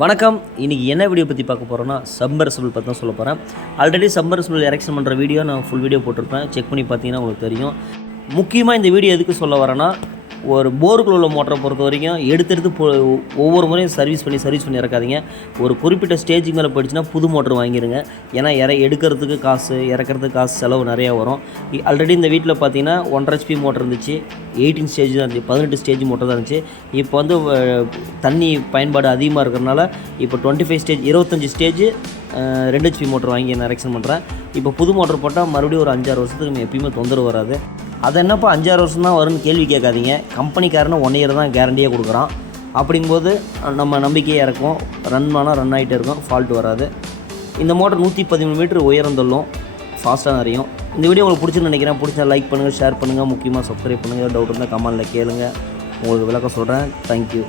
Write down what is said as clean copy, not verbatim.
வணக்கம். இன்றைக்கி என்ன வீடியோ பற்றி பார்க்க போகிறோன்னா சப்மர்சிபிள் பற்றி தான் சொல்ல போகிறேன். ஆல்ரெடி சப்மர்சிபிள் எரெக்ஷன் பண்ணுற வீடியோ நான் ஃபுல் வீடியோ போட்டிருப்பேன். செக் பண்ணி பார்த்தீங்கன்னா உங்களுக்கு தெரியும். முக்கியமாக இந்த வீடியோ எதுக்கு சொல்ல வரேன்னா, ஒரு போருக்குள்ள உள்ள மோட்டரை பொறுத்த வரைக்கும் எடுத்து ஒவ்வொரு முறையும் சர்வீஸ் பண்ணி இறக்காதீங்க. ஒரு குறிப்பிட்ட ஸ்டேஜுக்கு மேலே போயிடுச்சுன்னா புது மோட்டர் வாங்கிடுங்க. ஏன்னா எடுக்கிறதுக்கு காசு, இறக்கிறதுக்கு காசு, செலவு நிறையா வரும். ஆல்ரெடி இந்த வீட்டில் பார்த்தீங்கன்னா 1.5 HP மோட்டர் இருந்துச்சு, 18 ஸ்டேஜ் தான் இருந்துச்சு, 18 ஸ்டேஜ் மோட்டர் தான் இருந்துச்சு. இப்போ வந்து தண்ணி பயன்பாடு அதிகமாக இருக்கிறனால இப்போ 25 ஸ்டேஜ் 25 ஸ்டேஜ் 2 HP மோட்டர் வாங்கி நான் எரெக்ஷன் பண்ணுறேன். இப்போ புது மோட்டர் போட்டால் மறுபடியும் ஒரு 5-6 வருஷத்துக்கு நம்ம எப்பயுமே தொந்தரவு வராது. அது என்னப்பா 5-6 வருஷம் தான் வரும்னு கேள்வி கேட்காதீங்க. கம்பெனிக்காரனை 1 இயர் தான் கேரண்டியாக கொடுக்குறான். அப்படிங்கும்போது நம்ம நம்பிக்கையாக இருக்கும். ரன் ஆகிட்டே இருக்கும், ஃபால்ட் வராது. இந்த மோட்டர் 113 மீட்டர் உயரம் தள்ளும், ஃபாஸ்ட்டாக நிறையும். இந்த வீடியோ உங்களுக்கு பிடிச்சுன்னு நினைக்கிறேன். பிடிச்சா லைக் பண்ணுங்கள், ஷேர் பண்ணுங்கள், முக்கியமாக சப்ஸ்கிரைப் பண்ணுங்கள். டவுட் இருந்தால் கமெண்டில் கேளுங்க, உங்களுக்கு விளக்கம் சொல்கிறேன். தேங்க்யூ.